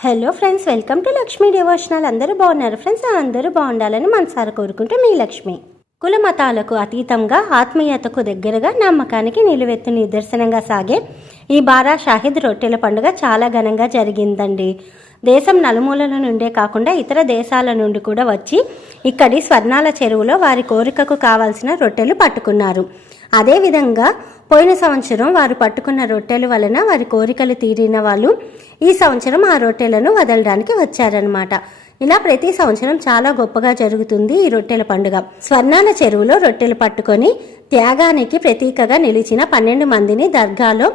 Hello friends, welcome to Lakshmi devotional. అందరూ బాగున్నారు friends. అందరూ బాగుండాలని మనసారా కోరుకుంటూ మీ లక్ష్మి. కుల మతాలకు అతీతంగా ఆత్మీయతకు దగ్గరగా నమ్మకానికి నిలువెత్తు నిదర్శనంగా సాగే ఈ బారా షాహిద్ రొట్టెల పండుగ చాలా ఘనంగా జరిగిందండి. దేశం నలుమూలల నుండే కాకుండా ఇతర దేశాల నుండి కూడా వచ్చి ఇక్కడి స్వర్ణాల చెరువులో వారి కోరికకు కావాల్సిన రొట్టెలు పట్టుకున్నారు. అదేవిధంగా పోయిన సంవత్సరం వారు పట్టుకున్న రొట్టెల వలన వారి కోరికలు తీరిన వాళ్ళు ఈ సంవత్సరం ఆ రొట్టెలను వదలడానికి వచ్చారనమాట. ఇలా ప్రతి సంవత్సరం చాలా గొప్పగా జరుగుతుంది ఈ రొట్టెల పండుగ. స్వర్ణాల చెరువులో రొట్టెలు పట్టుకొని త్యాగానికి ప్రతీకగా నిలిచిన 12 మందిని దర్గాలో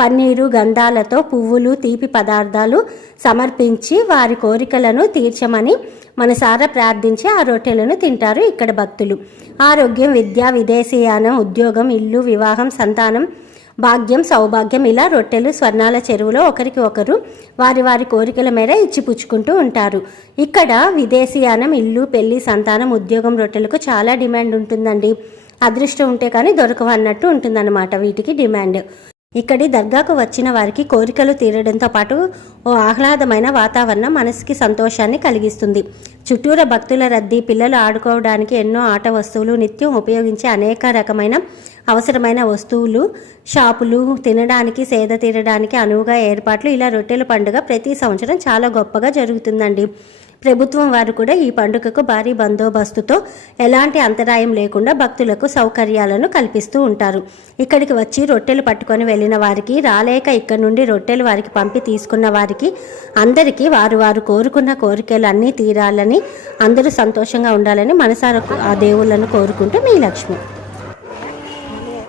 పన్నీరు, గంధాలతో, పువ్వులు, తీపి పదార్థాలు సమర్పించి వారి కోరికలను తీర్చమని మనసారా ప్రార్థించి ఆ రొట్టెలను తింటారు ఇక్కడ భక్తులు. ఆరోగ్యం, విద్య, విదేశీయానం, ఉద్యోగం, ఇల్లు, వివాహం, సంతానం, భాగ్యం, సౌభాగ్యం ఇలా రొట్టెలు స్వర్ణాల చెరువులో ఒకరికి ఒకరు వారి వారి కోరికల మేర ఇచ్చిపుచ్చుకుంటూ ఉంటారు. ఇక్కడ విదేశీయానం, ఇల్లు, పెళ్లి, సంతానం, ఉద్యోగం రొట్టెలకు చాలా డిమాండ్ ఉంటుందండి. అదృష్టం ఉంటే కానీ దొరకవు అన్నట్టు ఉంటుందన్నమాట వీటికి డిమాండ్. ఇక్కడి దర్గాకు వచ్చిన వారికి కోరికలు తీరడంతో పాటు ఓ ఆహ్లాదమైన వాతావరణం మనసుకి సంతోషాన్ని కలిగిస్తుంది. చుట్టూరా భక్తుల రద్దీ, పిల్లలు ఆడుకోవడానికి ఎన్నో ఆట వస్తువులు, నిత్యం ఉపయోగించే అనేక రకమైన అవసరమైన వస్తువులు, షాపులు, తినడానికి, సేద తీరడానికి అనువుగా ఏర్పాట్లు, ఇలా రొట్టెల పండుగ ప్రతి సంవత్సరం చాలా గొప్పగా జరుగుతుందండి. ప్రభుత్వం వారు కూడా ఈ పండుగకు భారీ బందోబస్తుతో ఎలాంటి అంతరాయం లేకుండా భక్తులకు సౌకర్యాలను కల్పిస్తూ ఉంటారు. ఇక్కడికి వచ్చి రొట్టెలు పట్టుకొని వెళ్ళిన వారికి, రాలేక ఇక్కడ నుండి రొట్టెలు వారికి పంపి తీసుకున్న వారికి అందరికీ వారు కోరుకున్న కోరికలు అన్నీ తీరాలని, అందరూ సంతోషంగా ఉండాలని మనసారా ఆ దేవుళ్ళను కోరుకుంటూ మీ లక్ష్మి.